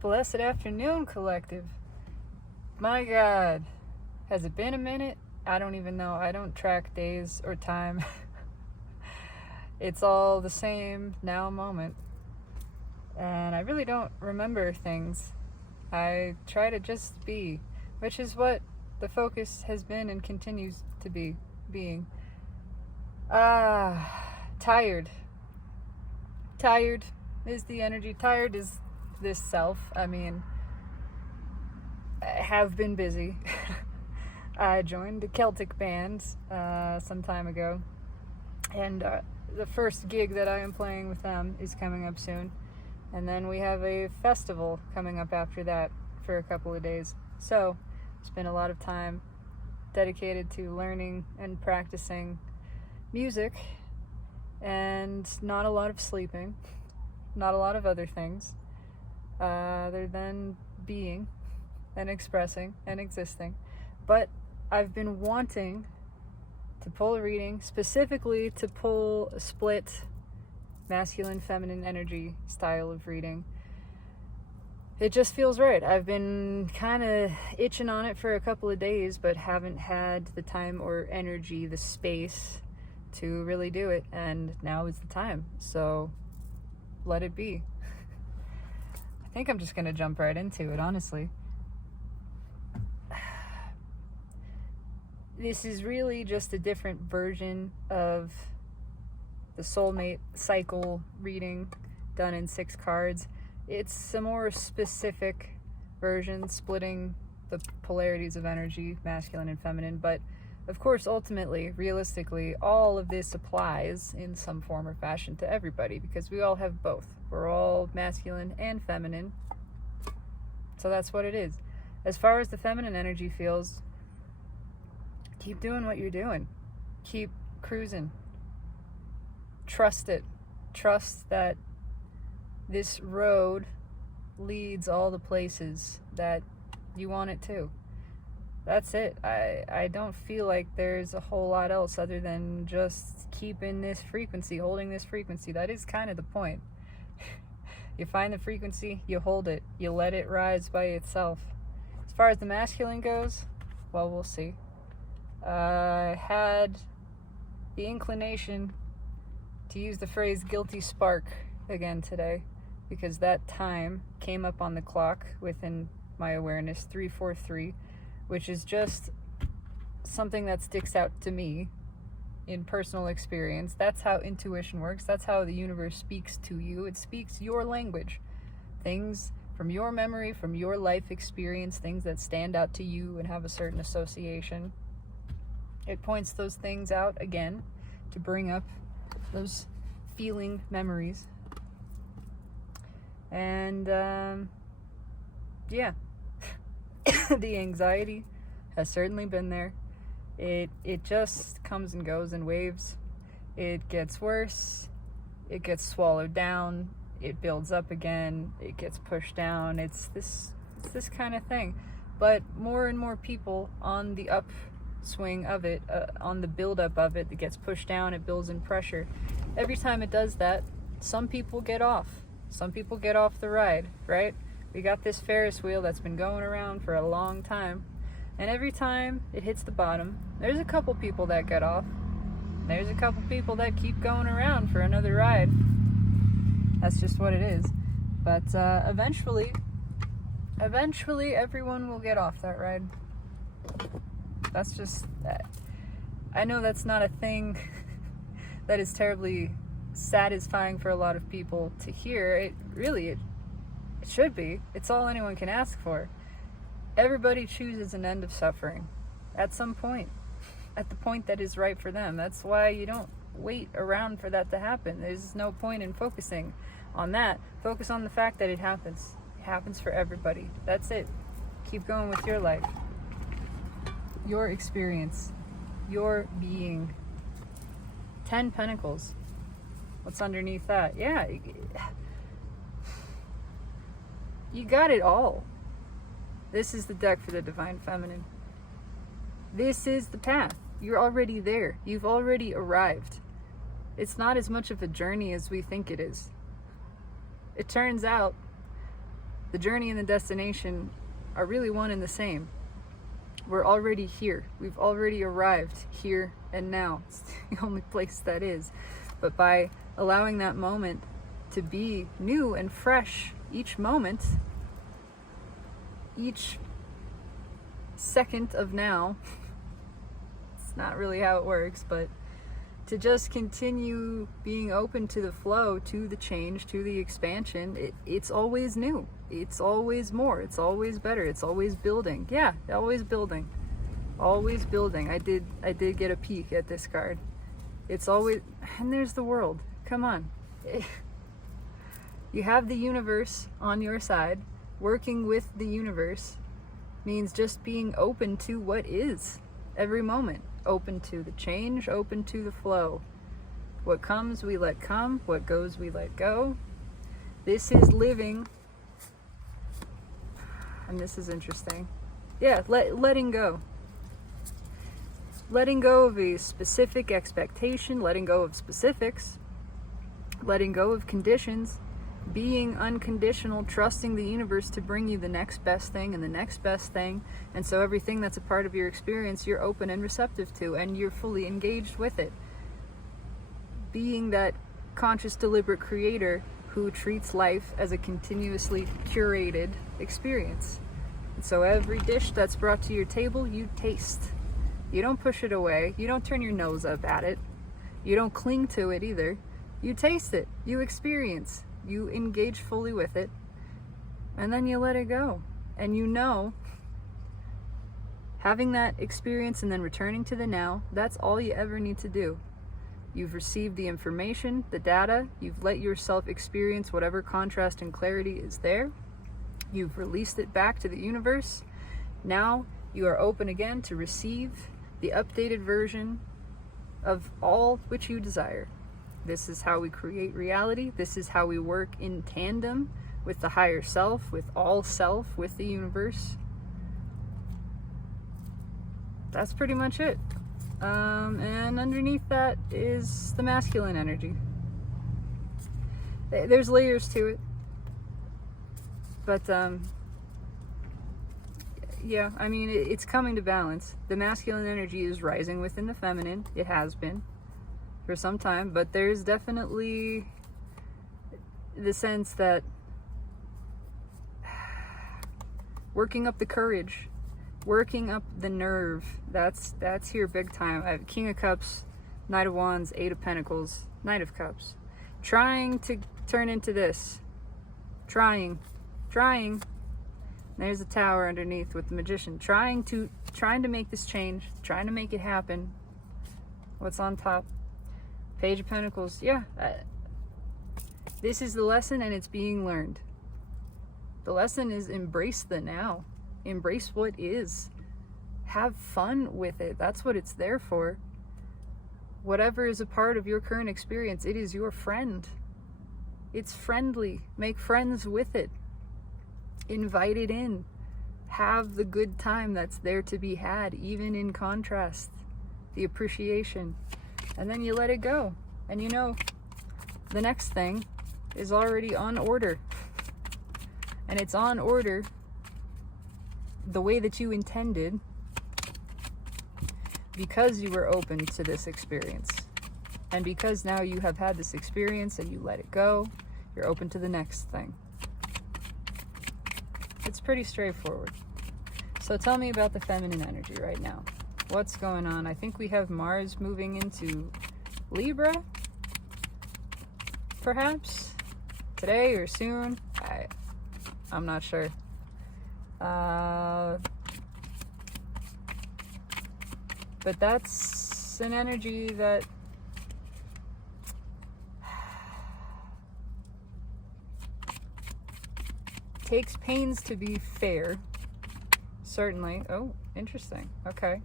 Blessed afternoon, collective. My God, has it been a minute? I don't even know. I don't track days or time. It's all the same now moment. And I really don't remember things. I try to just be, which is what the focus has been and continues to be being. Tired. Tired is the energy. Tired is this self. I mean, I have been busy. I joined the Celtic band some time ago, and the first gig that I am playing with them is coming up soon, and then we have a festival coming up after that for a couple of days. So it's been a lot of time dedicated to learning and practicing music, and not a lot of sleeping, not a lot of other things other than being and expressing and existing. But I've been wanting to pull a reading, specifically to pull a split masculine feminine energy style of reading. It just feels right. I've been kind of itching on it for a couple of days, but haven't had the time or energy, the space to really do it, and now is the time. So let it be. I think I'm just gonna jump right into it, honestly. This is really just a different version of the soulmate cycle reading done in 6 cards. It's a more specific version, splitting the polarities of energy, masculine and feminine. But of course, ultimately, realistically, all of this applies in some form or fashion to everybody, because we all have both. We're all masculine and feminine. So that's what it is. As far as the feminine energy feels, keep doing what you're doing. Keep cruising. Trust it. Trust that this road leads all the places that you want it to. That's it. I don't feel like there's a whole lot else other than just keeping this frequency, holding this frequency. That is kind of the point. You find the frequency, you hold it, you let it rise by itself. As far as the masculine goes, well, we'll see. I had the inclination to use the phrase guilty spark again today, because that time came up on the clock within my awareness, 343, which is just something that sticks out to me in personal experience. That's how intuition works. That's how the universe speaks to you. It speaks your language. Things from your memory, from your life experience, things that stand out to you and have a certain association. It points those things out again to bring up those feeling memories. And yeah, the anxiety has certainly been there. It just comes and goes in waves. It gets worse, it gets swallowed down, it builds up again, it gets pushed down. It's this kind of thing. But more and more people on the upswing of it, on the buildup of it, that gets pushed down, it builds in pressure. Every time it does that, some people get off. Some people get off the ride, right? We got this Ferris wheel that's been going around for a long time. And every time it hits the bottom, there's a couple people that get off. There's a couple people that keep going around for another ride. That's just what it is. But eventually everyone will get off that ride. That's just that. I know that's not a thing that is terribly satisfying for a lot of people to hear. It should be. It's all anyone can ask for. Everybody chooses an end of suffering at some point, at the point that is right for them. That's why you don't wait around for that to happen. There's no point in focusing on that. Focus on the fact that it happens. It happens for everybody. That's it. Keep going with your life, your experience, your being. 10 Pentacles. What's underneath that? Yeah, you got it all. This is the deck for the Divine Feminine. This is the path. You're already there. You've already arrived. It's not as much of a journey as we think it is. It turns out, The journey and the destination are really one and the same. We're already here. We've already arrived here and now. It's the only place that is. But by allowing that moment to be new and fresh each moment, each second of now, it's not really how it works, but to just continue being open to the flow, to the change, to the expansion. It's always new. It's always more. It's always better. It's always building. Yeah, always building. Always building. I did get a peek at this card. It's always, and there's the world. Come on. You have the universe on your side. Working with the universe means just being open to what is every moment. Open to the change, open to the flow. What comes, we let come. What goes, we let go. This is living. And this is interesting. Yeah, letting go. Letting go of a specific expectation, letting go of specifics, letting go of conditions, being unconditional, trusting the universe to bring you the next best thing and the next best thing. And so everything that's a part of your experience, you're open and receptive to, and you're fully engaged with it. Being that conscious, deliberate creator who treats life as a continuously curated experience. And so every dish that's brought to your table, you taste. You don't push it away. You don't turn your nose up at it. You don't cling to it either. You taste it. You experience. You engage fully with it, and then you let it go. And you know, having that experience and then returning to the now, that's all you ever need to do. You've received the information, the data, you've let yourself experience whatever contrast and clarity is there. You've released it back to the universe. Now you are open again to receive the updated version of all which you desire. This is how we create reality. This is how we work in tandem with the higher self, with all self, with the universe. That's pretty much it. And underneath that is the masculine energy. There's layers to it. But, yeah, I mean, it's coming to balance. The masculine energy is rising within the feminine. It has been for some time, but there's definitely the sense that working up the courage, working up the nerve, that's here big time. I have King of Cups, Knight of Wands, Eight of Pentacles, Knight of Cups. Trying to turn into this. Trying. There's a tower underneath with the Magician. Trying to make this change, trying to make it happen. What's on top? Page of Pentacles. Yeah. This is the lesson, and it's being learned. The lesson is embrace the now. Embrace what is. Have fun with it. That's what it's there for. Whatever is a part of your current experience, it is your friend. It's friendly. Make friends with it. Invite it in. Have the good time that's there to be had, even in contrast. The appreciation. And then you let it go. And you know, the next thing is already on order. And it's on order the way that you intended, because you were open to this experience. And because now you have had this experience and you let it go, you're open to the next thing. It's pretty straightforward. So tell me about the feminine energy right now. What's going on? I think we have Mars moving into Libra, perhaps today or soon. I'm not sure. But that's an energy that takes pains to be fair. Certainly. Oh, interesting. Okay.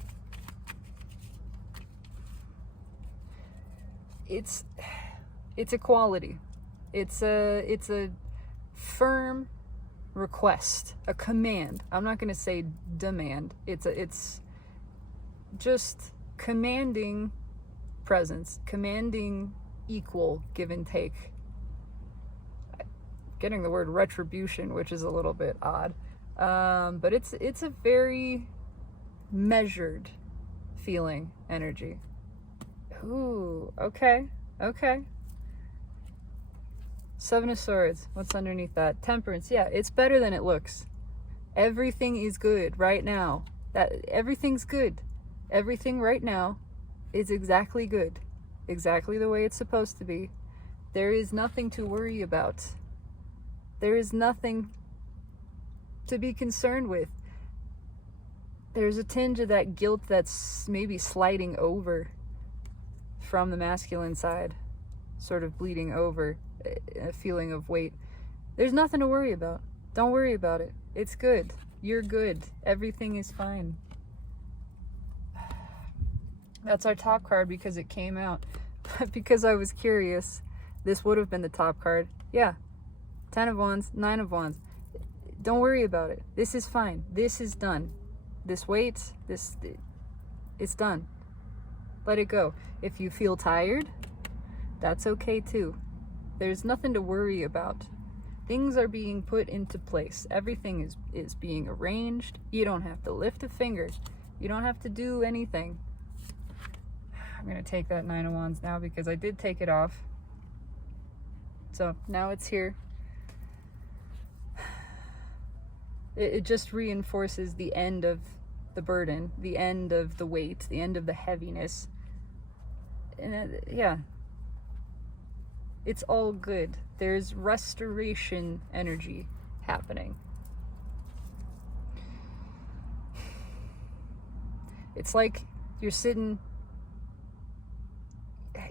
It's equality. It's a firm request, a command. I'm not going to say demand. It's just commanding presence, commanding equal give and take. getting the word retribution, which is a little bit odd. But it's a very measured feeling energy. Ooh, okay. Seven of Swords. What's underneath that? Temperance. Yeah, it's better than it looks. Everything is good right now. Everything's good. Everything right now is exactly good. Exactly the way it's supposed to be. There is nothing to worry about. There is nothing to be concerned with. There's a tinge of that guilt that's maybe sliding over from the masculine side, sort of bleeding over, a feeling of weight. There's nothing to worry about. Don't worry about it. It's good. You're good. Everything is fine. That's our top card because it came out. But because I was curious, this would have been the top card. Yeah. 10 of Wands, 9 of Wands. Don't worry about it. This is fine. This is done. This weight, it's done. Let it go. If you feel tired, that's okay too. There's nothing to worry about. Things are being put into place. Everything is being arranged. You don't have to lift a finger. You don't have to do anything. I'm going to take that 9 of Wands now because I did take it off. So now it's here. It just reinforces the end of the burden, the end of the weight, the end of the heaviness. And yeah, it's all good. There's restoration energy happening. It's like you're sitting,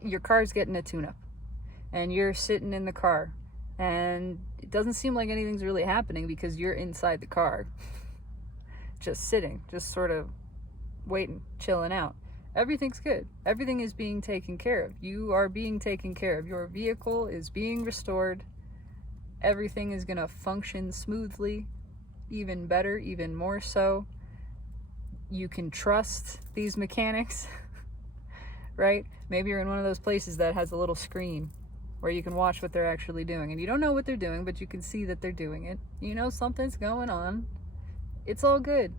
your car's getting a tune-up, and you're sitting in the car, and it doesn't seem like anything's really happening because you're inside the car, just sitting, just sort of waiting, chilling out. Everything's good. Everything is being taken care of. You are being taken care of. Your vehicle is being restored. Everything is going to function smoothly, even better, even more so. You can trust these mechanics, right? Maybe you're in one of those places that has a little screen where you can watch what they're actually doing. And you don't know what they're doing, but you can see that they're doing it. You know something's going on. It's all good.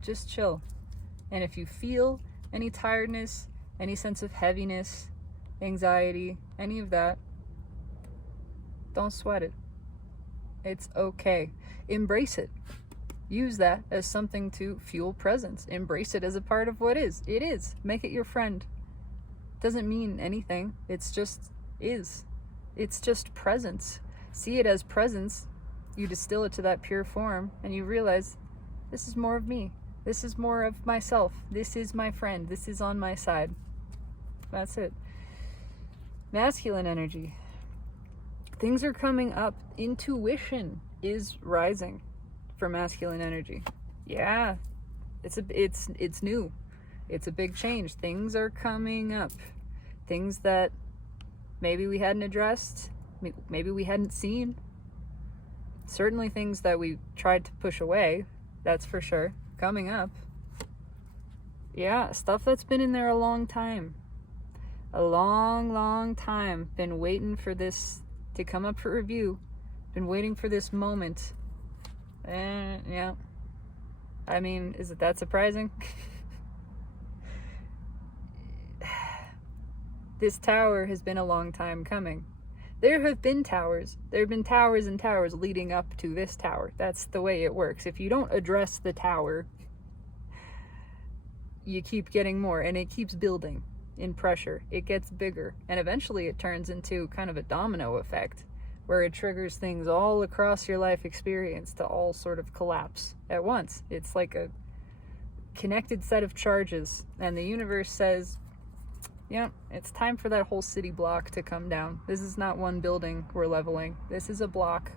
Just chill. And if you feel any tiredness, any sense of heaviness, anxiety, any of that, don't sweat it. It's okay. Embrace it. Use that as something to fuel presence. Embrace it as a part of what is. It is. Make it your friend. Doesn't mean anything. It's just is. It's just presence. See it as presence. You distill it to that pure form and you realize this is more of me. This is more of myself. This is my friend. This is on my side. That's it. Masculine energy. Things are coming up. Intuition is rising for masculine energy. Yeah. It's new. It's a big change. Things are coming up. Things that maybe we hadn't addressed, maybe we hadn't seen. Certainly things that we tried to push away, that's for sure. Coming up. Yeah, stuff that's been in there a long time. A long time. Been waiting for this to come up for review. Been waiting for this moment. And yeah. I mean, is it that surprising? This tower has been a long time coming. There have been towers. There have been towers and towers leading up to this tower. That's the way it works. If you don't address the tower, you keep getting more, and it keeps building in pressure. It gets bigger, and eventually it turns into kind of a domino effect, where it triggers things all across your life experience to all sort of collapse at once. It's like a connected set of charges, and the universe says, yeah, it's time for that whole city block to come down. This is not one building we're leveling. This is a block,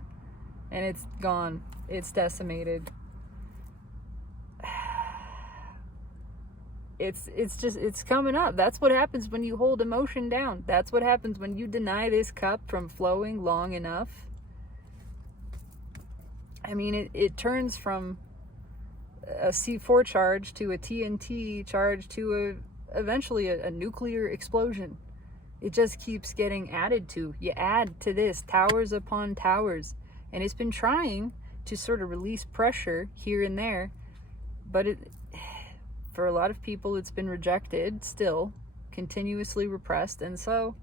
and it's gone. It's decimated. It's coming up. That's what happens when you hold emotion down. That's what happens when you deny this cup from flowing long enough. I mean, it turns from a C4 charge to a TNT charge to eventually a nuclear explosion. It just keeps getting added to. You add to this, towers upon towers. And it's been trying to sort of release pressure here and there, but for a lot of people, it's been rejected still, continuously repressed, and so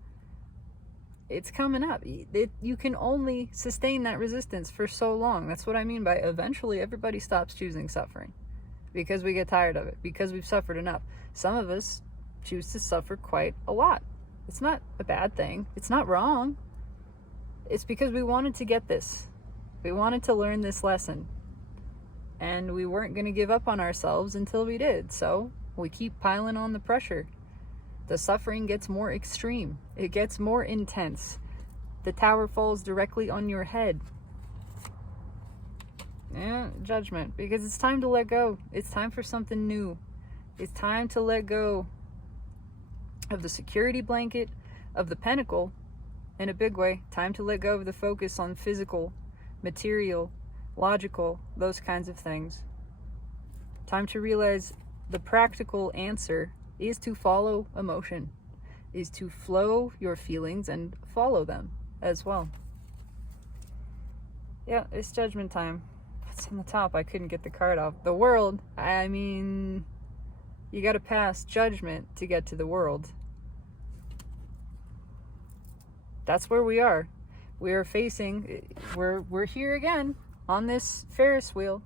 it's coming up. You can only sustain that resistance for so long. That's what I mean by eventually everybody stops choosing suffering because we get tired of it, because we've suffered enough. Some of us choose to suffer quite a lot. It's not a bad thing. It's not wrong. It's because we wanted to get this. We wanted to learn this lesson. And we weren't going to give up on ourselves until we did. So we keep piling on the pressure. The suffering gets more extreme. It gets more intense. The tower falls directly on your head. Yeah, judgment. Because it's time to let go. It's time for something new. It's time to let go of the security blanket, of the pentacle, in a big way. Time to let go of the focus on physical, material, logical, those kinds of things. Time to realize the practical answer is to follow emotion, is to flow your feelings and follow them as well. Yeah, it's judgment time. It's on the top. I couldn't get the card off. The world, I mean, you got to pass judgment to get to the world. That's where we are. We are facing, we're here again on this Ferris wheel.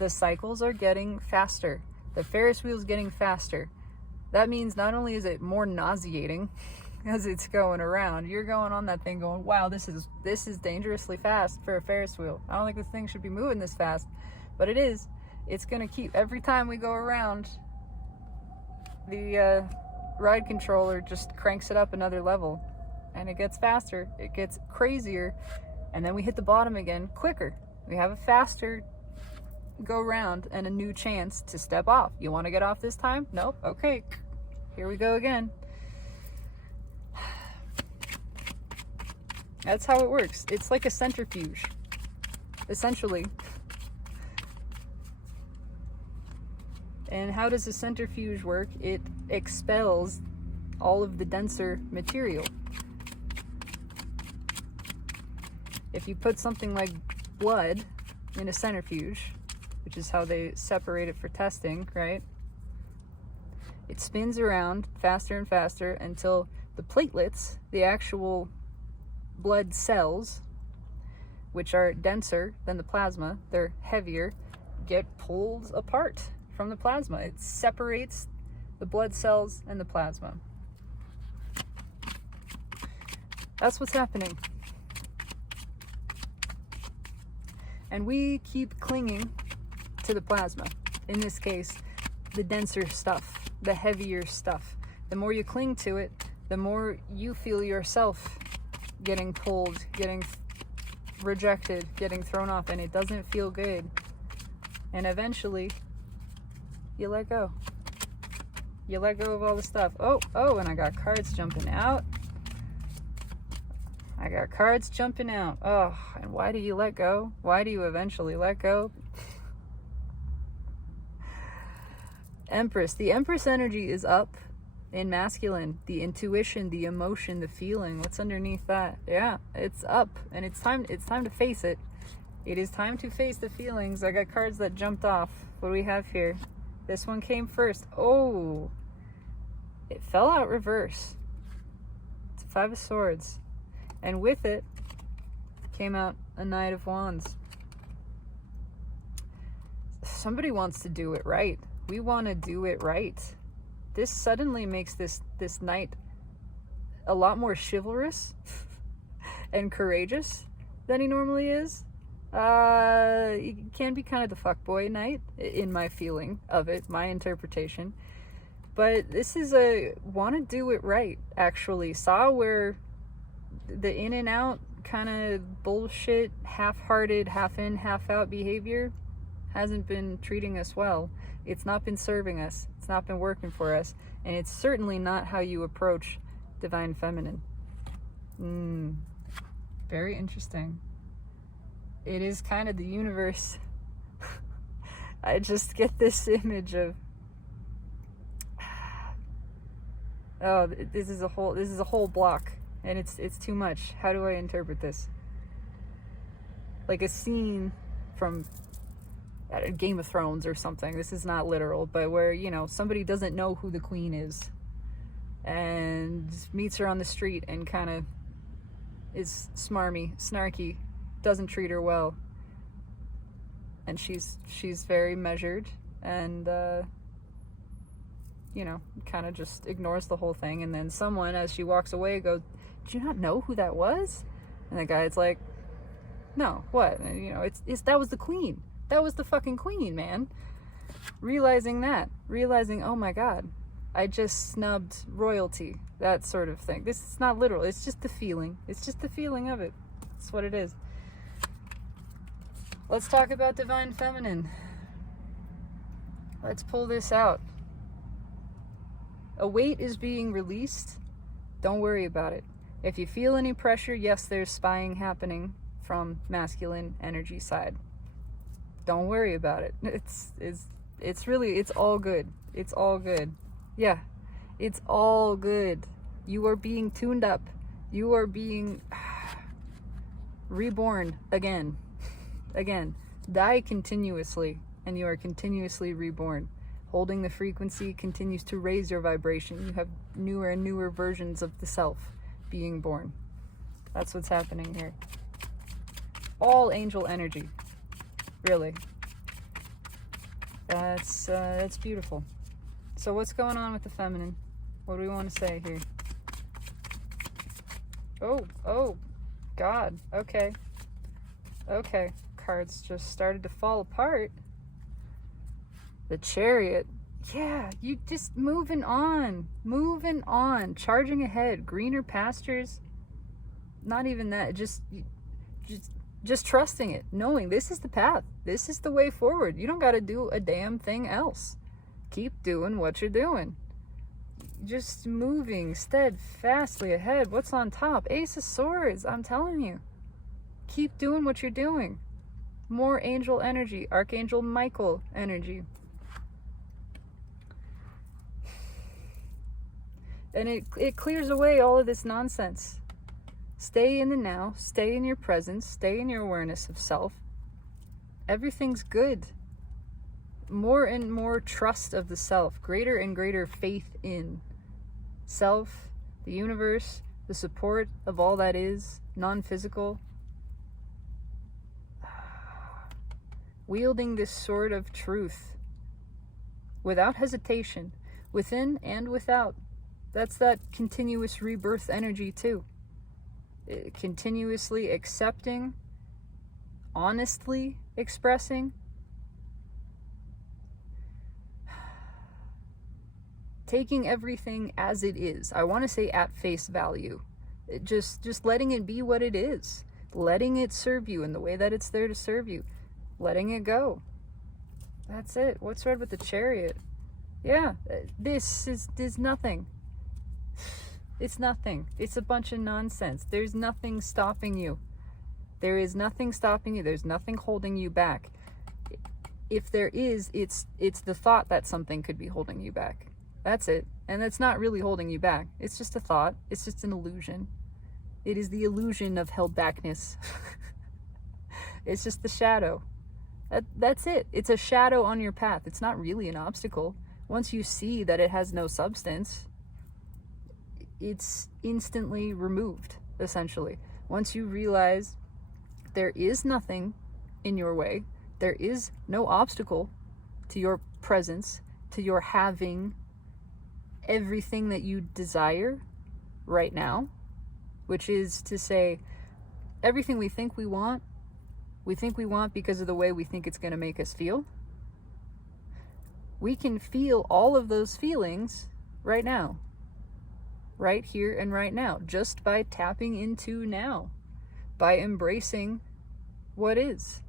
The cycles are getting faster. The Ferris wheel's getting faster. That means not only is it more nauseating as it's going around, you're going on that thing going, wow, this is dangerously fast for a Ferris wheel. I don't think this thing should be moving this fast, but it is. It's going to keep, every time we go around, the ride controller just cranks it up another level. And it gets faster, it gets crazier, and then we hit the bottom again quicker. We have a faster go round and a new chance to step off. You want to get off this time? Nope. Okay, here we go again. That's how it works. It's like a centrifuge, essentially. And how does a centrifuge work? It expels all of the denser material. If you put something like blood in a centrifuge, which is how they separate it for testing, right? It spins around faster and faster until the platelets, the actual blood cells, which are denser than the plasma, they're heavier, get pulled apart from the plasma. It separates the blood cells and the plasma. That's what's happening. And we keep clinging to the plasma. In this case, the denser stuff, the heavier stuff. The more you cling to it, the more you feel yourself getting pulled, getting rejected, getting thrown off, and it doesn't feel good. And eventually, you let go. You let go of all the stuff. Oh, and I got cards jumping out. I got cards jumping out. Oh, and why do you let go? Why do you eventually let go? Empress. The Empress energy is up in masculine. The intuition, the emotion, the feeling. What's underneath that? Yeah, it's up, and it's time to face it. It is time to face the feelings. I got cards that jumped off. What do we have here? This one came first. Oh, it fell out reverse. It's a 5 of Swords. And with it came out a Knight of Wands. Somebody wants to do it right. We want to do it right. This suddenly makes this knight a lot more chivalrous and courageous than he normally is. He can be kind of the fuckboy knight, in my feeling of it, my interpretation. But this is a want to do it right, actually. Saw where the in and out kind of bullshit, half-hearted, half in, half out behavior hasn't been treating us well. It's not been serving us. It's not been working for us. And it's certainly not how you approach divine feminine. Very interesting. It is kind of the universe. I just get this image of Oh, this is a whole block, and it's too much. How do I interpret this? Like a scene from Game of Thrones or something. This is not literal, but where, you know, somebody doesn't know who the queen is and meets her on the street and kind of is smarmy, snarky, doesn't treat her well, and she's very measured and you know, kind of just ignores the whole thing. And then someone, as she walks away, goes, "Did you not know who that was?" And the guy's like, "No, what?" And, you know, it's that was the queen. That was the fucking queen, man. Realizing, oh my god, I just snubbed royalty, that sort of thing. This is not literal. It's just the feeling. It's just the feeling of it. That's what it is. Let's talk about divine feminine. Let's pull this out. A weight is being released. Don't worry about it. If you feel any pressure, yes, there's spying happening from masculine energy side. Don't worry about it. It's really, it's all good. It's all good. Yeah, it's all good. You are being tuned up. You are being reborn again. Again. Die continuously, and you are continuously reborn. Holding the frequency continues to raise your vibration. You have newer and newer versions of the self being born. That's what's happening here. All angel energy. Really. That's beautiful. So what's going on with the feminine? What do we want to say here? Oh, God. Okay. Cards just started to fall apart. The Chariot. Yeah, you just moving on, charging ahead, greener pastures. Not even that, just trusting it, knowing this is the path, this is the way forward. You don't got to do a damn thing else. Keep doing what you're doing. Just moving steadfastly ahead. What's on top? Ace of Swords, I'm telling you. Keep doing what you're doing. More angel energy, Archangel Michael energy. And it clears away all of this nonsense. Stay in the now, stay in your presence, stay in your awareness of self. Everything's good. More and more trust of the self, greater and greater faith in self, the universe, the support of all that is, non-physical. Wielding this sword of truth without hesitation, within and without. That's that continuous rebirth energy too. Continuously accepting, honestly expressing, taking everything as it is. I want to say at face value. Just letting it be what it is. Letting it serve you in the way that it's there to serve you. Letting it go. That's it. What's red with the Chariot? Yeah, this is nothing. It's nothing. It's a bunch of nonsense. There's nothing stopping you. There is nothing stopping you. There's nothing holding you back. If there is, it's the thought that something could be holding you back. That's it. And that's not really holding you back. It's just a thought. It's just an illusion. It is the illusion of held backness. It's just the shadow. That's it. It's a shadow on your path. It's not really an obstacle. Once you see that it has no substance, it's instantly removed, essentially. Once you realize there is nothing in your way, there is no obstacle to your presence, to your having everything that you desire right now, which is to say, everything we think we want because of the way we think it's going to make us feel. We can feel all of those feelings right now. Right here and right now, just by tapping into now, by embracing what is.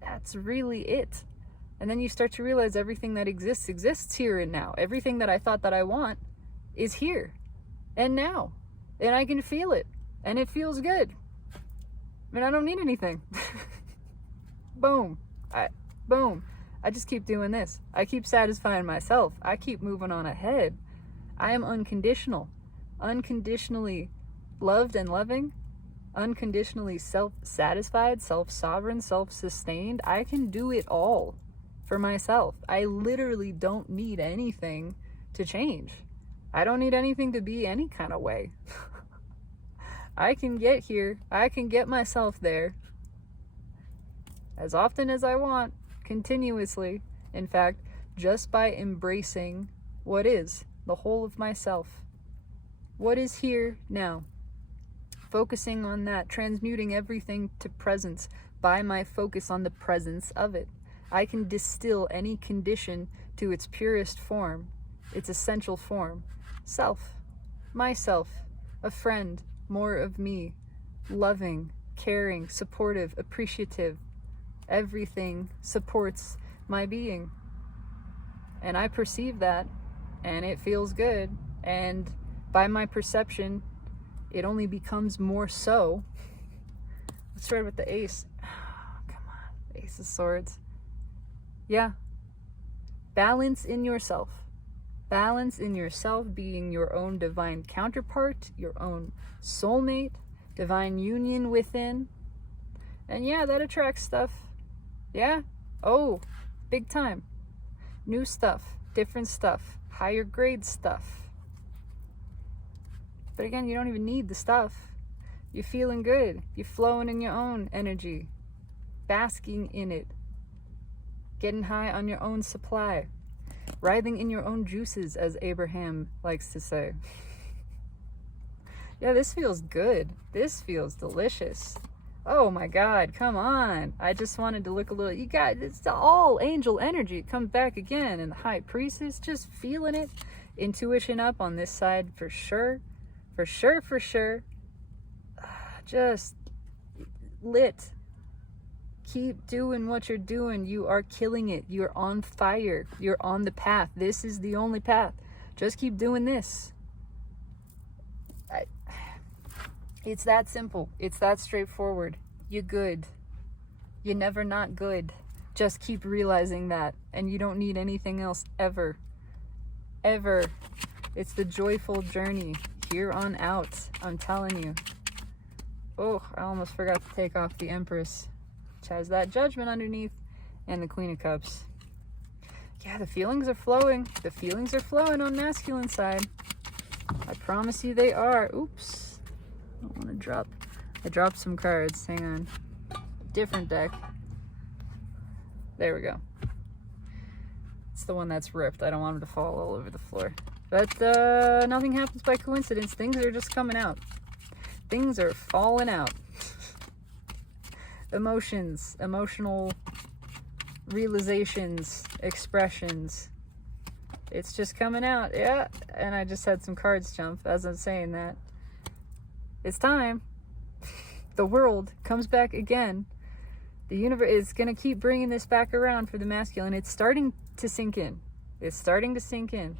That's really it. And then you start to realize everything that exists here and now. Everything that I thought that I want is here and now, and I can feel it, and it feels good. I mean, I don't need anything. Boom. I just keep doing this. I keep satisfying myself. I keep moving on ahead. I am unconditional, unconditionally loved and loving, unconditionally self-satisfied, self-sovereign, self-sustained. I can do it all for myself. I literally don't need anything to change. I don't need anything to be any kind of way. I can get here. I can get myself there as often as I want, continuously. In fact, just by embracing what is, the whole of myself. What is here now? Focusing on that, transmuting everything to presence by my focus on the presence of it. I can distill any condition to its purest form, its essential form. Self, myself, a friend, more of me, loving, caring, supportive, appreciative. Everything supports my being. And I perceive that, and it feels good. And by my perception, it only becomes more so. Let's start with the ace. Oh, come on, Ace of Swords. Yeah. Balance in yourself. Balance in yourself, being your own divine counterpart, your own soulmate, divine union within. And yeah, that attracts stuff. Yeah. Oh, big time. New stuff, different stuff, higher grade stuff. But again, you don't even need the stuff. You're feeling good. You're flowing in your own energy, basking in it, getting high on your own supply, writhing in your own juices, as Abraham likes to say. Yeah, this feels good. This feels delicious. Oh my God, come on. I just wanted to look a little, you guys, it's all angel energy. It comes back again. And the High Priestess, just feeling it. Intuition up on this side for sure. For sure, for sure. Just lit. Keep doing what you're doing. You are killing it. You're on fire. You're on the path. This is the only path. Just keep doing this. It's that simple. It's that straightforward. You're good. You're never not good. Just keep realizing that. And you don't need anything else ever. Ever. It's the joyful journey here on out. I'm telling you. Oh, I almost forgot to take off the Empress, which has that Judgment underneath, and the Queen of Cups. Yeah, the feelings are flowing. The feelings are flowing on masculine side. I promise you they are. Oops. I don't want to drop. I dropped some cards. Hang on. Different deck. There we go. It's the one that's ripped. I don't want them to fall all over the floor. But nothing happens by coincidence. Things are just coming out. Things are falling out. Emotions, emotional realizations, expressions. It's just coming out. Yeah. And I just had some cards jump as I'm saying that. It's time. The world comes back again. The universe is going to keep bringing this back around for the masculine. It's starting to sink in. It's starting to sink in.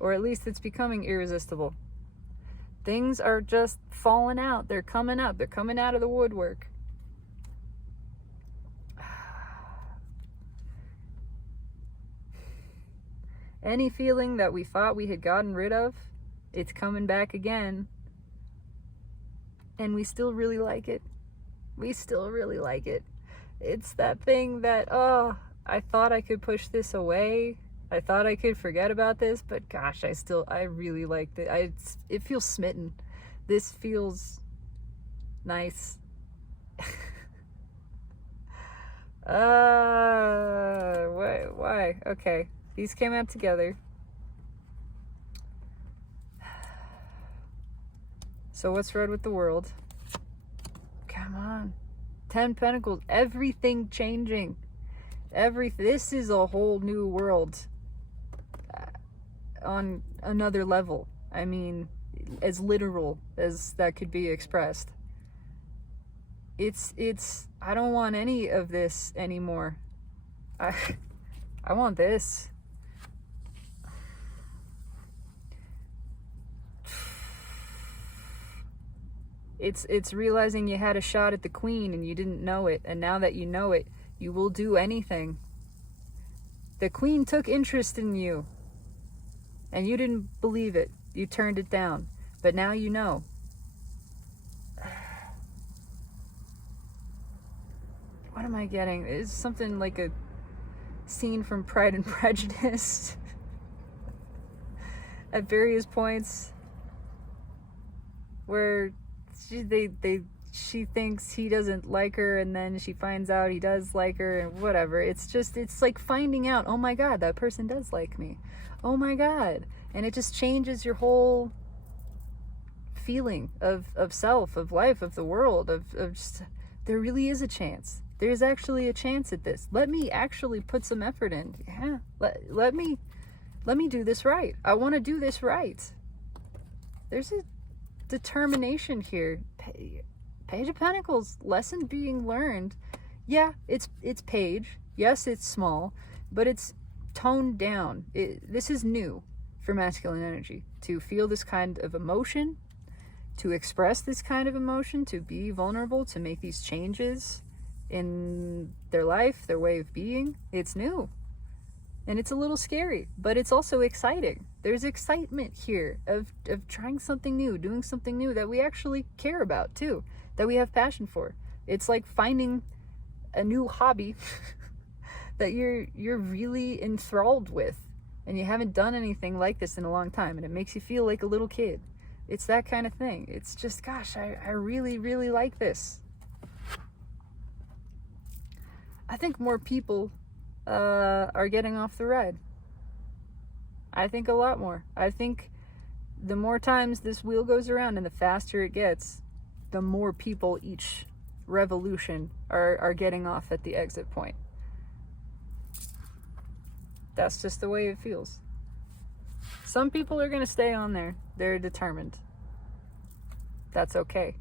Or at least it's becoming irresistible. Things are just falling out. They're coming up. They're coming out of the woodwork. Any feeling that we thought we had gotten rid of, it's coming back again. And we still really like it. We still really like it. It's that thing that, oh, I thought I could push this away. I thought I could forget about this, but gosh, I really liked it. It feels smitten. This feels nice. Why? Okay. These came out together. So what's red with the world? Come on. 10 Pentacles. Everything changing. This is a whole new world. On another level. I mean, as literal as that could be expressed. I don't want any of this anymore. I want this. It's realizing you had a shot at the queen and you didn't know it, and now that you know it, you will do anything. The queen took interest in you. and you didn't believe it. You turned it down. But now you know. What am I getting? It's something like a scene from Pride and Prejudice. At various points where she thinks he doesn't like her, and then she finds out he does like her, and whatever. It's like finding out, oh my God, that person does like me. Oh my God. And it just changes your whole feeling of self, of life, of the world, of just, there really is a chance. There's actually a chance at this. Let me actually put some effort in. Yeah, let me do this right. I want to do this right. There's a determination here. Page of Pentacles, lesson being learned. Yeah, it's page. Yes, it's small, but it's toned down. This is new for masculine energy. To feel this kind of emotion, to express this kind of emotion, to be vulnerable, to make these changes in their life, their way of being. It's new. And it's a little scary, but it's also exciting. There's excitement here of trying something new, doing something new that we actually care about too, that we have passion for. It's like finding a new hobby that you're really enthralled with, and you haven't done anything like this in a long time, and it makes you feel like a little kid. It's that kind of thing. It's just, gosh, I really, really like this. I think more people are getting off the ride. I think a lot more. I think the more times this wheel goes around and the faster it gets, the more people each revolution are getting off at the exit point. That's just the way it feels. Some people are going to stay on there. They're determined. That's okay.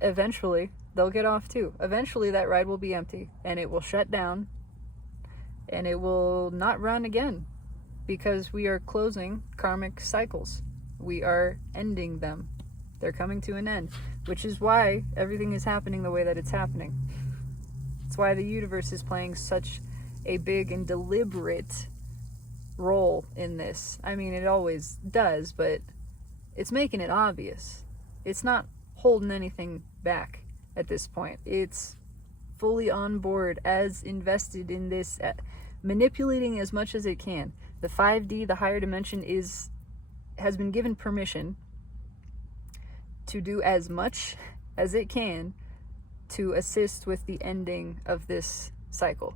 Eventually, they'll get off too. Eventually, that ride will be empty, and it will shut down, and it will not run again, because we are closing karmic cycles. We are ending them. They're coming to an end, which is why everything is happening the way that it's happening. It's why the universe is playing such a big and deliberate role in this. I mean, it always does, but it's making it obvious. It's not holding anything back at this point. It's fully on board, as invested in this, manipulating as much as it can. The 5D, the higher dimension, has been given permission to do as much as it can to assist with the ending of this cycle.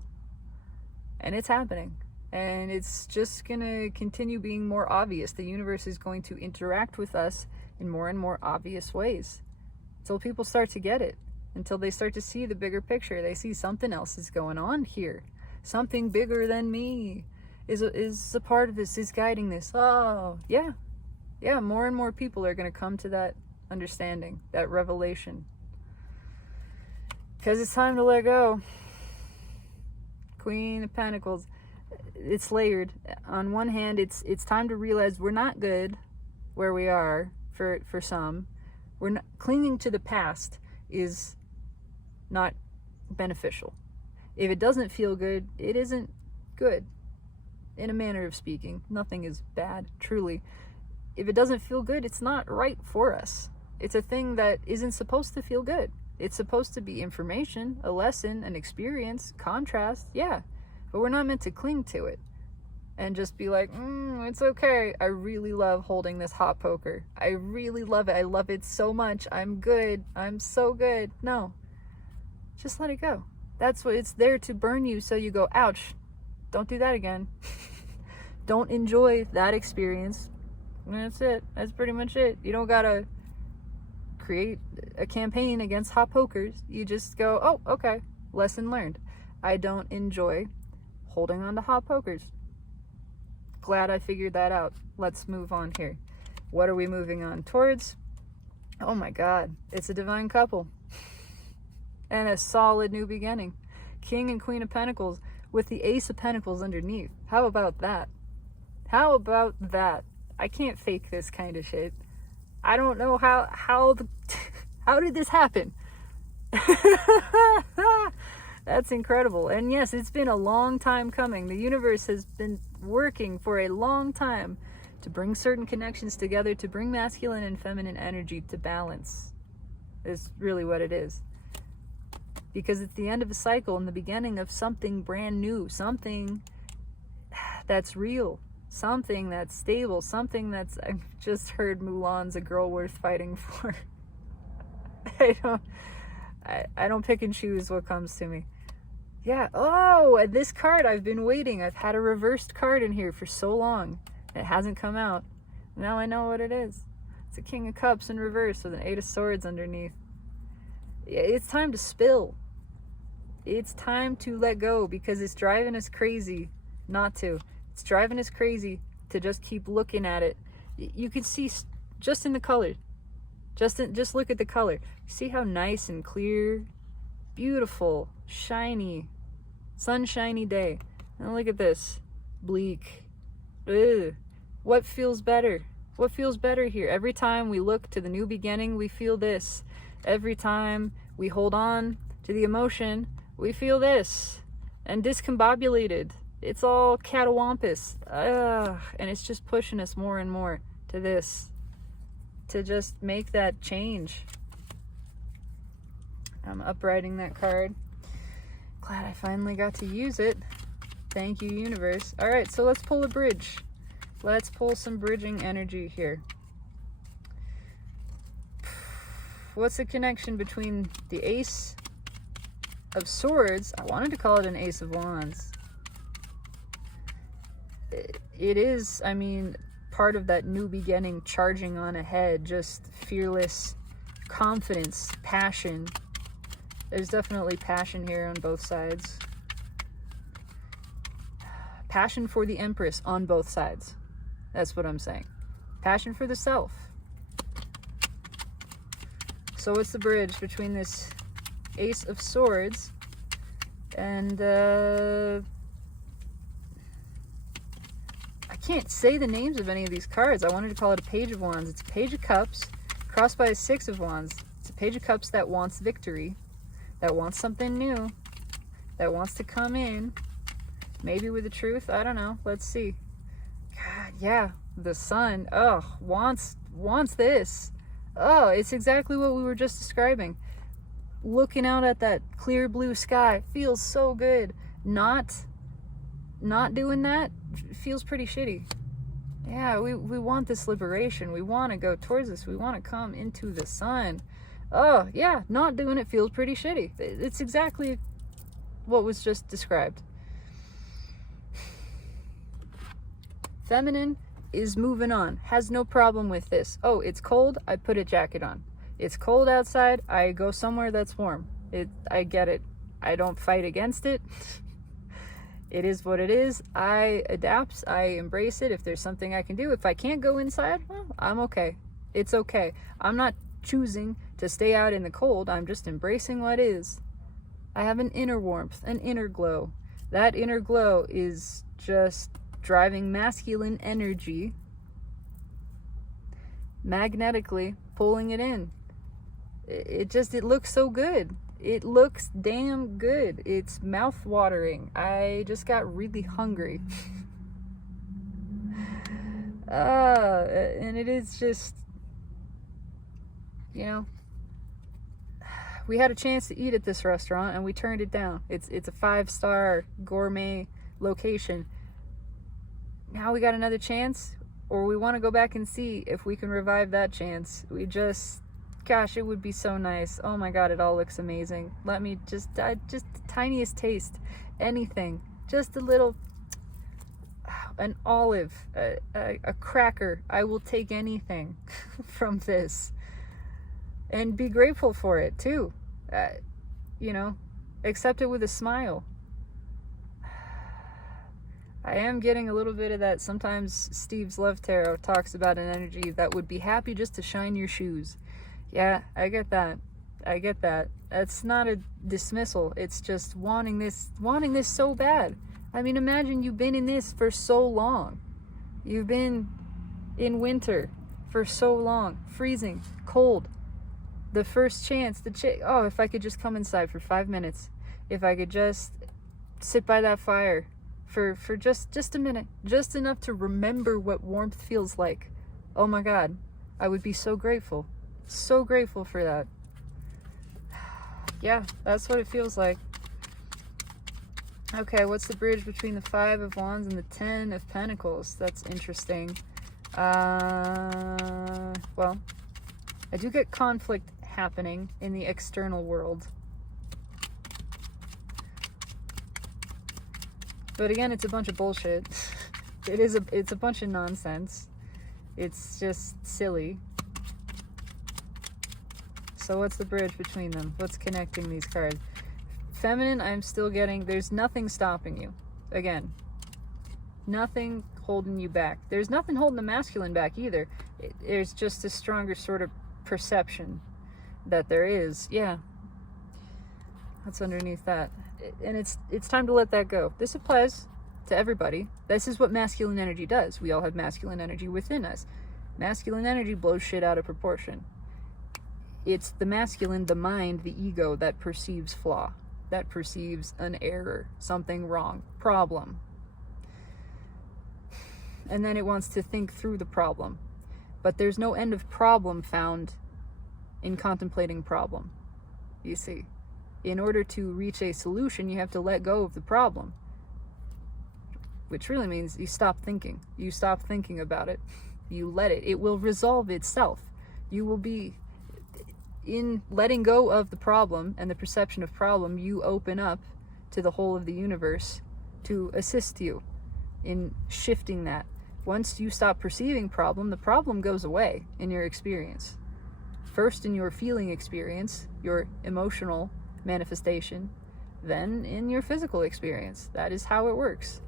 And it's happening. And it's just going to continue being more obvious. The universe is going to interact with us in more and more obvious ways until people start to get it, until they start to see the bigger picture. They see something else is going on here. Something bigger than me is a part of this, is guiding this. Oh, yeah. Yeah, more and more people are going to come to that understanding, that revelation. Because it's time to let go. Queen of Pentacles. It's layered. On one hand, it's time to realize we're not good where we are for some. We're not, clinging to the past is not beneficial. If it doesn't feel good, it isn't good. In a manner of speaking, nothing is bad, truly. If it doesn't feel good, it's not right for us. It's a thing that isn't supposed to feel good. It's supposed to be information, a lesson, an experience, contrast, yeah. But we're not meant to cling to it and just be like, it's okay. I really love holding this hot poker. I really love it. I love it so much. I'm good. I'm so good. No, just let it go. That's what it's there to burn you, so you go, ouch, don't do that again. Don't enjoy that experience. And that's it. That's pretty much it. You don't gotta create a campaign against hot pokers. You just go, oh, okay, lesson learned. I don't enjoy holding on to hot pokers. Glad I figured that out. Let's move on here. What are we moving on towards? Oh my God, it's a divine couple. And a solid new beginning. King and Queen of Pentacles with the Ace of Pentacles underneath. How about that? How about that? I can't fake this kind of shit. I don't know how did this happen? That's incredible. And yes, it's been a long time coming. The universe has been working for a long time to bring certain connections together, to bring masculine and feminine energy to balance, is really what it is. Because it's the end of a cycle and the beginning of something brand new, something that's real, something that's stable, something that's, I've just heard Mulan's a girl worth fighting for. I don't pick and choose what comes to me. Yeah, oh, this card, I've been waiting. I've had a reversed card in here for so long. It hasn't come out. Now I know what it is. It's a King of Cups in reverse with an 8 of Swords underneath. It's time to spill. It's time to let go, because it's driving us crazy not to. It's driving us crazy to just keep looking at it. You can see just in the color. Just look at the color. See how nice and clear, beautiful, shiny, sunshiny day. And look at this. Bleak. Ugh. What feels better? What feels better here? Every time we look to the new beginning, we feel this. Every time we hold on to the emotion, we feel this. And discombobulated. It's all catawampus. And it's just pushing us more and more to this. To just make that change. I'm uprighting that card. Glad I finally got to use it. Thank you, universe. All right, so let's pull a bridge. Let's pull some bridging energy here. What's the connection between the Ace of Swords? I wanted to call it an Ace of Wands. It is, I mean, part of that new beginning, charging on ahead, just fearless confidence, passion. There's definitely passion here on both sides. Passion for the Empress on both sides. That's what I'm saying. Passion for the self. So what's the bridge between this Ace of Swords and I can't say the names of any of these cards. I wanted to call it a Page of Wands. It's a Page of Cups crossed by a 6 of Wands. It's a Page of Cups that wants victory, that wants something new, that wants to come in, maybe with the truth. I don't know. Let's see. God, yeah, the Sun. Oh, wants this. Oh, it's exactly what we were just describing. Looking out at that clear blue sky feels so good. Not doing that feels pretty shitty. Yeah, we want this liberation. We want to go towards this. We want to come into the sun. Oh, yeah, not doing it feels pretty shitty. It's exactly what was just described. Feminine is moving on, has no problem with this. Oh, it's cold, I put a jacket on. It's cold outside, I go somewhere that's warm. I get it. I don't fight against it. It is what it is. I adapt, I embrace it. If there's something I can do, if I can't go inside, well, I'm okay. It's okay. I'm not choosing to stay out in the cold, I'm just embracing what is. I have an inner warmth, an inner glow. That inner glow is just driving masculine energy, magnetically pulling it in. It looks so good. It looks damn good. It's mouth-watering. I just got really hungry. And it is just, you know, we had a chance to eat at this restaurant and we turned it down. It's a 5-star gourmet location. Now we got another chance, or we want to go back and see if we can revive that chance. Gosh, it would be so nice. Oh my God, it all looks amazing. Let me just the tiniest taste, anything, just a little, an olive, a cracker. I will take anything from this and be grateful for it too. You know, accept it with a smile. I am getting a little bit of that. Sometimes Steve's Love Tarot talks about an energy that would be happy just to shine your shoes. Yeah, I get that. I get that. That's not a dismissal. It's just wanting this so bad. I mean, imagine you've been in this for so long. You've been in winter for so long. Freezing, cold. The first chance, oh, if I could just come inside for 5 minutes. if I could just sit by that fire for just a minute, just enough to remember what warmth feels like. Oh my God, I would be so grateful for that. Yeah, that's what it feels like. Okay, what's the bridge between the 5 of Wands and the 10 of Pentacles? That's interesting. Well, I do get conflict happening in the external world. But again, it's a bunch of bullshit. It's a bunch of nonsense. It's just silly. So what's the bridge between them? What's connecting these cards? Feminine, I'm still getting, there's nothing stopping you. Again, nothing holding you back. There's nothing holding the masculine back either. There's just a stronger sort of perception that there is. Yeah. That's underneath that. And it's time to let that go. This applies to everybody. This is what masculine energy does. We all have masculine energy within us. Masculine energy blows shit out of proportion. It's the masculine, the mind, the ego that perceives flaw, that perceives an error, something wrong, problem. And then it wants to think through the problem. But there's no end of problem found in contemplating problem. You see, in order to reach a solution, you have to let go of the problem. Which really means you stop thinking. You stop thinking about it. You let it. It will resolve itself. You will be, in letting go of the problem and the perception of problem, you open up to the whole of the universe to assist you in shifting that. Once you stop perceiving problem, the problem goes away in your experience. First in your feeling experience, your emotional manifestation, then in your physical experience. That is how it works.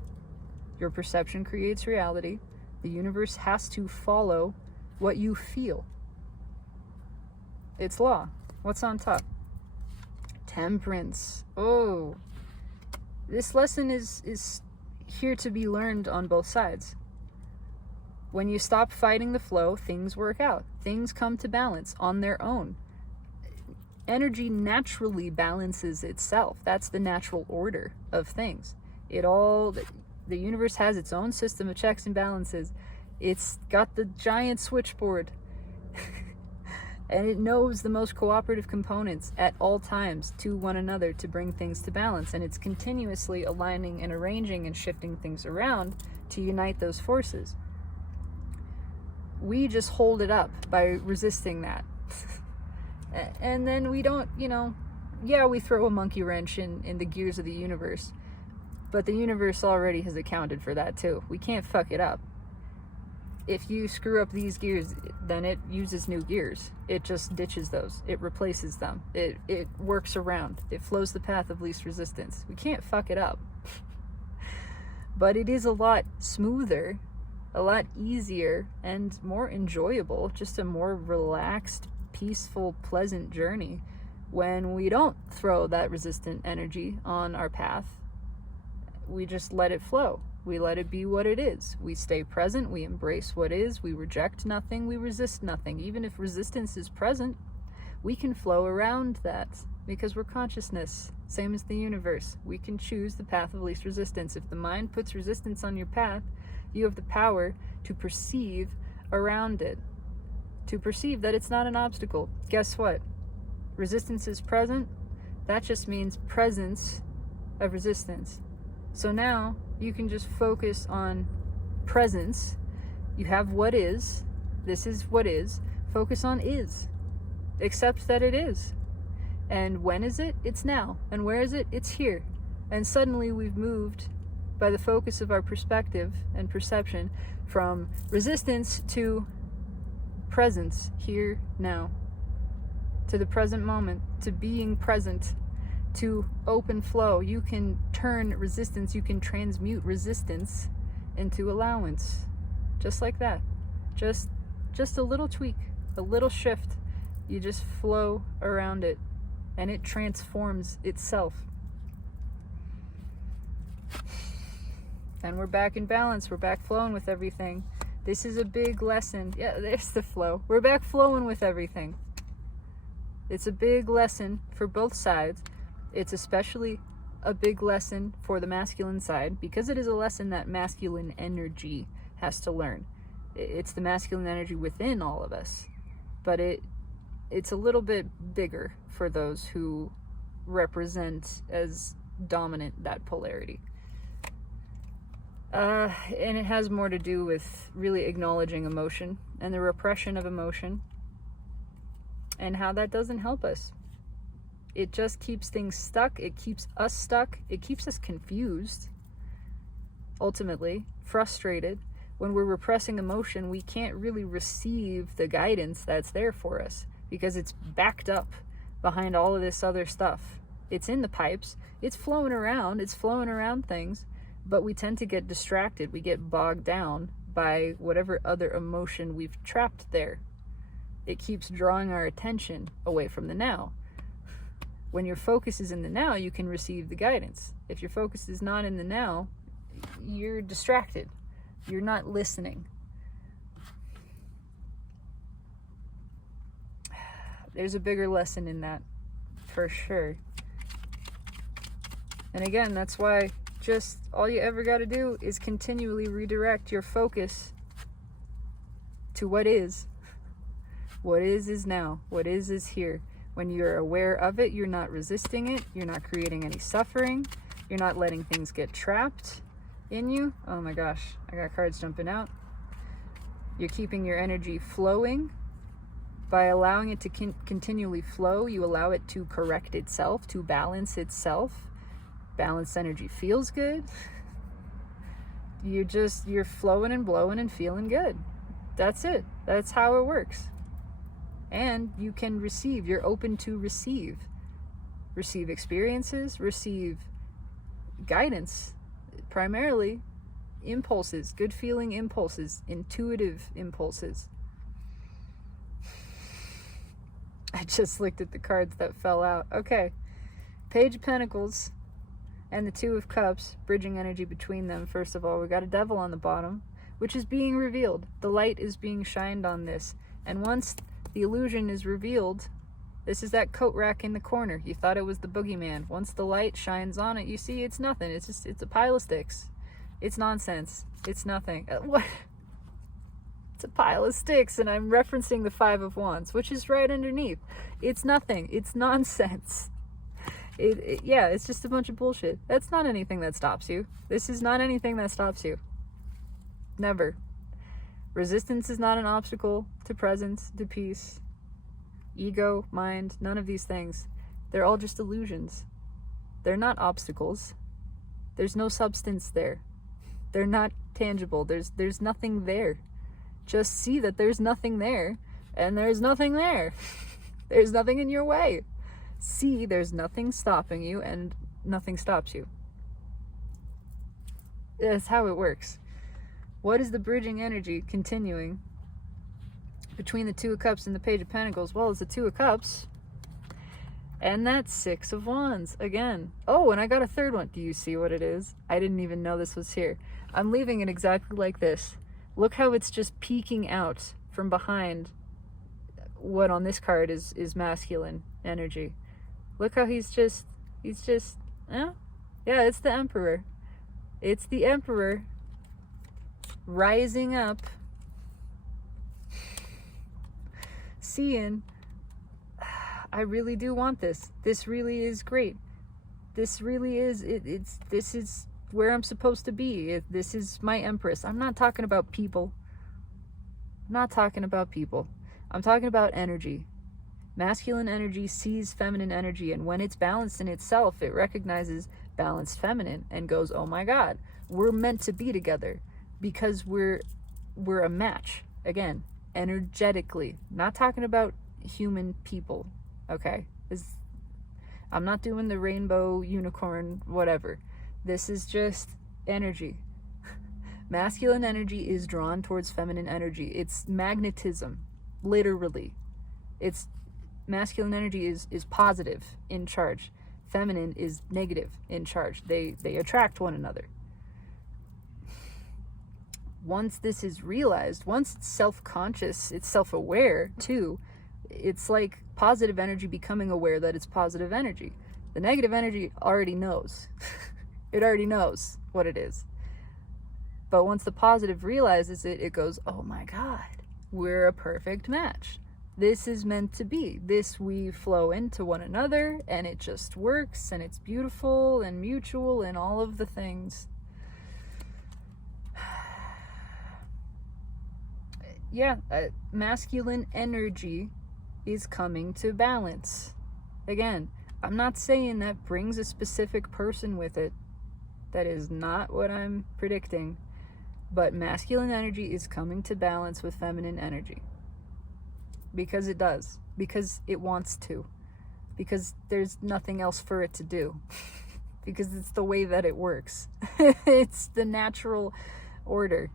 Your perception creates reality. The universe has to follow what you feel. It's law. What's on top? Temperance. Oh, this lesson is here to be learned on both sides. When you stop fighting the flow, things work out. Things come to balance on their own. Energy naturally balances itself. That's the natural order of things. The universe has its own system of checks and balances. It's got the giant switchboard. And it knows the most cooperative components at all times to one another to bring things to balance. And it's continuously aligning and arranging and shifting things around to unite those forces. We just hold it up by resisting that. And then we don't, we throw a monkey wrench in the gears of the universe. But the universe already has accounted for that too. We can't fuck it up. If you screw up these gears, then it uses new gears. It just ditches those. It replaces them. It works around. It flows the path of least resistance. We can't fuck it up. But it is a lot smoother, a lot easier, and more enjoyable, just a more relaxed, peaceful, pleasant journey when we don't throw that resistant energy on our path. We just let it flow. We let it be what it is. We stay present. We embrace what is. We reject nothing. We resist nothing. Even if resistance is present, we can flow around that because we're consciousness. Same as the universe. We can choose the path of least resistance. If the mind puts resistance on your path, you have the power to perceive around it. To perceive that it's not an obstacle. Guess what? Resistance is present. That just means presence of resistance. So now you can just focus on presence. You have what is. This is what is. Focus on is. Accept that it is. And when is it? It's now. And where is it? It's here. And suddenly we've moved by the focus of our perspective and perception from resistance to presence, here, now. To the present moment. To being present. To open flow. You can turn resistance, you can transmute resistance into allowance. Just like that. Just a little tweak, a little shift. You just flow around it and it transforms itself. And we're back in balance. We're back flowing with everything. This is a big lesson. Yeah, there's the flow. We're back flowing with everything. It's a big lesson for both sides. It's especially a big lesson for the masculine side, because it is a lesson that masculine energy has to learn. It's the masculine energy within all of us, but it's a little bit bigger for those who represent as dominant that polarity. And it has more to do with really acknowledging emotion and the repression of emotion, and how that doesn't help us. It just keeps things stuck. It keeps us stuck. It keeps us confused, ultimately frustrated. When we're repressing emotion, we can't really receive the guidance that's there for us, because it's backed up behind all of this other stuff. It's in the pipes. It's flowing around. It's flowing around things. But we tend to get distracted. We get bogged down by whatever other emotion we've trapped there. It keeps drawing our attention away from the now. When your focus is in the now, you can receive the guidance. If your focus is not in the now, you're distracted. You're not listening. There's a bigger lesson in that, for sure. And again, that's why just all you ever got to do is continually redirect your focus to what is. What is now. What is here. When you're aware of it, you're not resisting it. You're not creating any suffering. You're not letting things get trapped in you. Oh my gosh, I got cards jumping out. You're keeping your energy flowing. By allowing it to continually flow, you allow it to correct itself, to balance itself. Balanced energy feels good. You're flowing and blowing and feeling good. That's it. That's how it works. And you can receive. You're open to receive. Receive experiences, receive guidance, primarily impulses, good feeling impulses, intuitive impulses. I just looked at the cards that fell out. Okay. Page of Pentacles and the Two of Cups, bridging energy between them. First of all, we got a devil on the bottom, which is being revealed. The light is being shined on this. And once the illusion is revealed, this is that coat rack in the corner. You thought it was the boogeyman. Once the light shines on it, you see it's nothing. It's a pile of sticks. It's nonsense. It's nothing. What? It's a pile of sticks, and I'm referencing the Five of Wands, which is right underneath. It's nothing. It's nonsense. Yeah, it's just a bunch of bullshit. That's not anything that stops you. This is not anything that stops you. Never. Resistance is not an obstacle to presence, to peace. Ego, mind, none of these things. They're all just illusions. They're not obstacles. There's no substance there. They're not tangible. There's nothing there. Just see that there's nothing there, and there's nothing there. There's nothing in your way. See there's nothing stopping you, and nothing stops you. That's how it works. What is the bridging energy continuing between the Two of Cups and the Page of Pentacles? Well, it's the Two of Cups and that Six of Wands again. Oh, and I got a third one. Do you see what it is? I didn't even know this was here. I'm leaving it exactly like this. Look how it's just peeking out from behind what on this card is masculine energy. Look how he's just, yeah, it's the Emperor. It's the Emperor rising up, seeing, I really do want this. This really is great. This really is, this is where I'm supposed to be. This is my Empress. I'm not talking about people. I'm not talking about people. I'm talking about energy. Masculine energy sees feminine energy, and when it's balanced in itself, it recognizes balanced feminine and goes, oh my God, we're meant to be together because we're a match. Again, energetically. Not talking about human people, okay? I'm not doing the rainbow, unicorn, whatever. This is just energy. Masculine energy is drawn towards feminine energy. It's magnetism, literally. It's masculine energy is positive in charge. Feminine is negative in charge. They attract one another. Once this is realized, once it's self-conscious, it's self-aware too, it's like positive energy becoming aware that it's positive energy. The negative energy already knows. It already knows what it is. But once the positive realizes it, it goes, oh my God, we're a perfect match. This is meant to be. We flow into one another, and it just works, and it's beautiful and mutual and all of the things. Yeah, masculine energy is coming to balance. Again, I'm not saying that brings a specific person with it. That is not what I'm predicting. But masculine energy is coming to balance with feminine energy. Because it does. Because it wants to. Because there's nothing else for it to do. Because it's the way that it works. It's the natural order.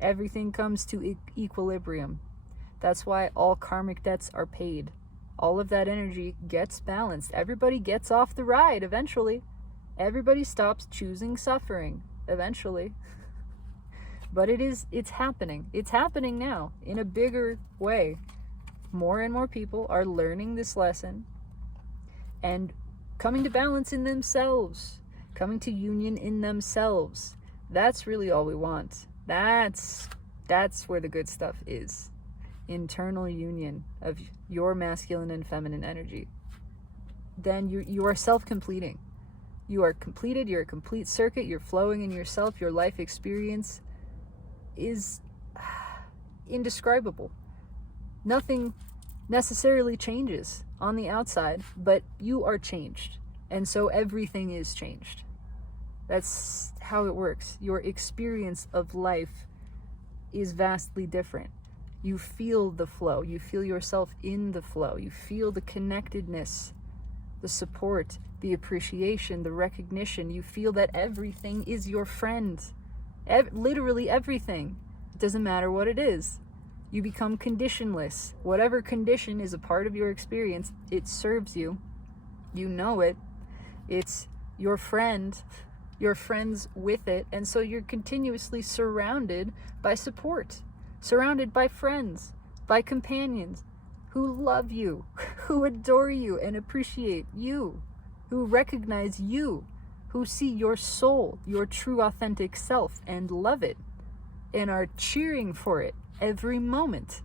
Everything comes to equilibrium. That's why all karmic debts are paid. All of that energy gets balanced. Everybody gets off the ride eventually. Everybody stops choosing suffering eventually. But it's happening. It's happening now in a bigger way. More and more people are learning this lesson and coming to balance in themselves, coming to union in themselves. That's really all we want. That's where the good stuff is. Internal union of your masculine and feminine energy. Then you are self-completing. You are completed, you're a complete circuit, you're flowing in yourself, your life experience is indescribable. Nothing necessarily changes on the outside, but you are changed. And so everything is changed. That's how it works. Your experience of life is vastly different. You feel the flow. You feel yourself in the flow. You feel the connectedness, the support, the appreciation, the recognition. You feel that everything is your friend. Literally everything. It doesn't matter what it is. You become conditionless. Whatever condition is a part of your experience, it serves you. You know it. It's your friend. You're friends with it. And so you're continuously surrounded by support. Surrounded by friends, by companions who love you, who adore you and appreciate you, who recognize you, who see your soul, your true authentic self and love it and are cheering for it every moment.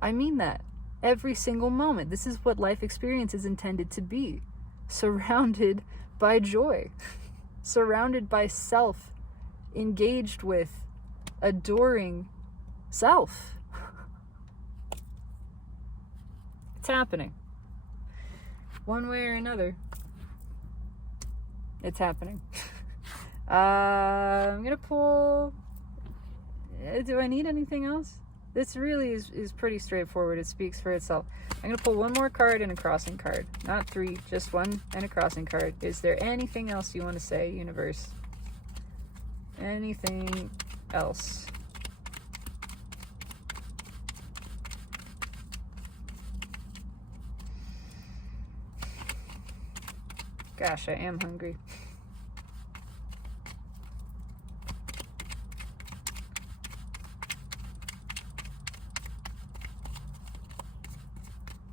I mean that. Every single moment. This is what life experience is intended to be. Surrounded by joy. Surrounded by self. Engaged with, adoring self. It's happening. One way or another. It's happening. I'm gonna pull... Do I need anything else? This really is pretty straightforward. It speaks for itself. I'm gonna pull one more card and a crossing card. Not three, just one and a crossing card. Is there anything else you want to say, universe? Anything else? Gosh, I am hungry.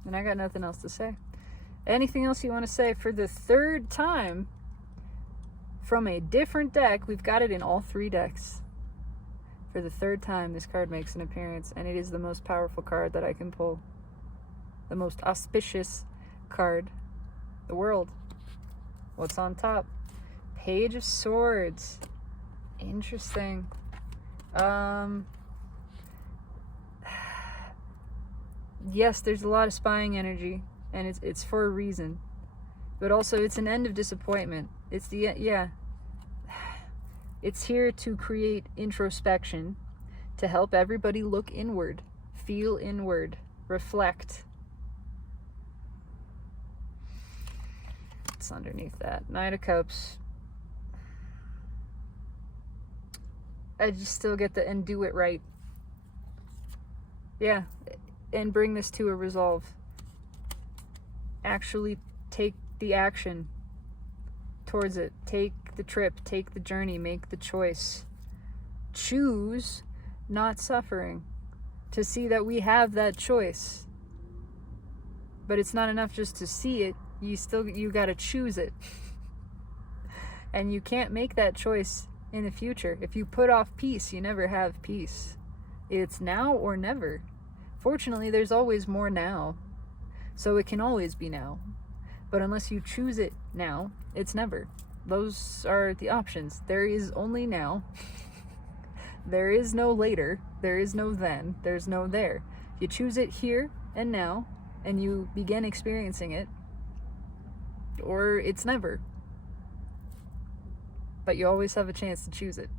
And I got nothing else to say. Anything else you want to say? For the third time from a different deck, we've got it in all three decks. For the third time, this card makes an appearance, and it is the most powerful card that I can pull. The most auspicious card. The world. What's on top? Page of Swords. Interesting. Yes, there's a lot of spying energy, and it's for a reason. But also, it's an end of disappointment. It's It's here to create introspection, to help everybody look inward, feel inward, reflect. What's underneath that? Knight of Cups. I just still get the and do it right. Yeah, and bring this to a resolve. Actually take the action towards it. Take the trip, take the journey, make the choice. Choose not suffering. To see that we have that choice. But it's not enough just to see it. You got to choose it. And you can't make that choice in the future. If you put off peace, you never have peace. It's now or never. Fortunately, there's always more now. So it can always be now. But unless you choose it now, it's never. Those are the options. There is only now. There is no later. There is no then. There's no there. You choose it here and now, and you begin experiencing it, or it's never. But you always have a chance to choose it.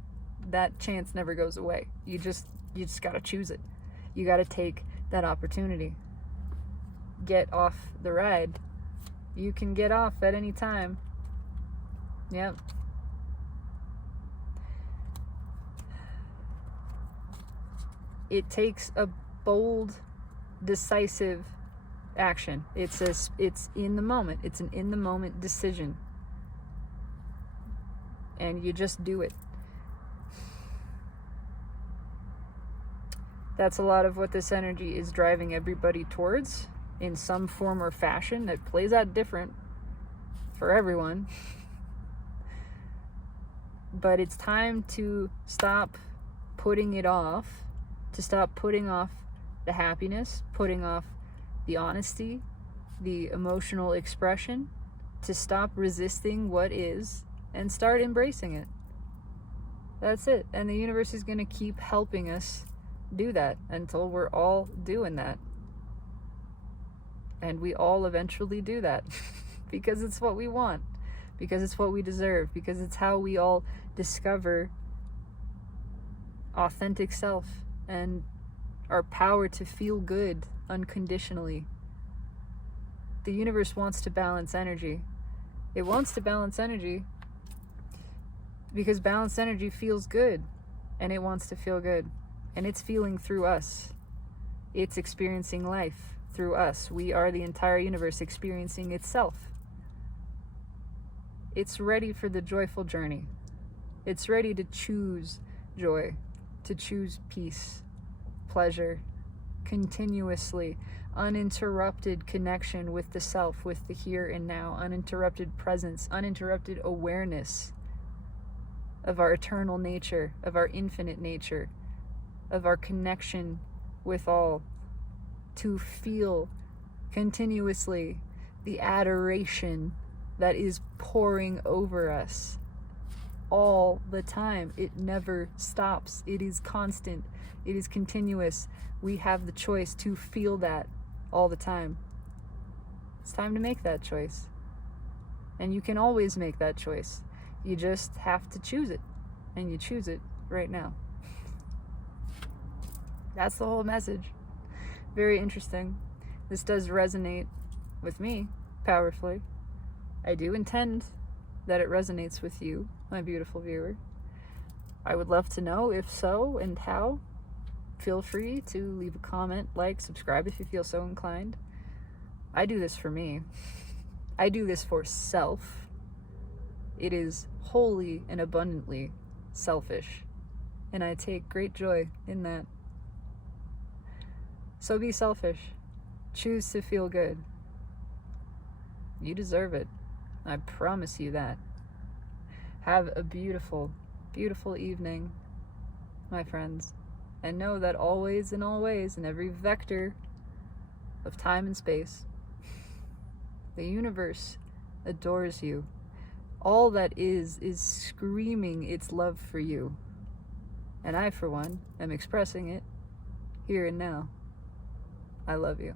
That chance never goes away. You just gotta choose it. You gotta take that opportunity. Get off the ride. You can get off at any time. Yep. It takes a bold, decisive action. It's in the moment. It's an in the moment decision. And you just do it. That's a lot of what this energy is driving everybody towards in some form or fashion. It plays out different for everyone. But it's time to stop putting it off, to stop putting off the happiness, putting off the honesty, the emotional expression, to stop resisting what is and start embracing it. That's it. And the universe is going to keep helping us do that until we're all doing that. And we all eventually do that because it's what we want, because it's what we deserve, because it's how we all discover authentic self and our power to feel good unconditionally. The universe wants to balance energy. It wants to balance energy because balanced energy feels good, and it wants to feel good, and it's feeling through us. It's experiencing life through us. We are the entire universe experiencing itself. It's ready for the joyful journey. It's ready to choose joy, to choose peace, pleasure, continuously, uninterrupted connection with the self, with the here and now, uninterrupted presence, uninterrupted awareness of our eternal nature, of our infinite nature, of our connection with all, to feel continuously the adoration that is pouring over us all the time. It never stops. It is constant. It is continuous. We have the choice to feel that all the time. It's time to make that choice. And you can always make that choice. You just have to choose it. And you choose it right now. That's the whole message. Very interesting. This does resonate with me powerfully. I do intend that it resonates with you, my beautiful viewer. I would love to know if so and how. Feel free to leave a comment, like, subscribe if you feel so inclined. I do this for me. I do this for self. It is wholly and abundantly selfish, and I take great joy in that. So be selfish. Choose to feel good. You deserve it. I promise you that. Have a beautiful, beautiful evening, my friends. And know that always and always, in every vector of time and space, the universe adores you. All that is screaming its love for you. And I, for one, am expressing it here and now. I love you.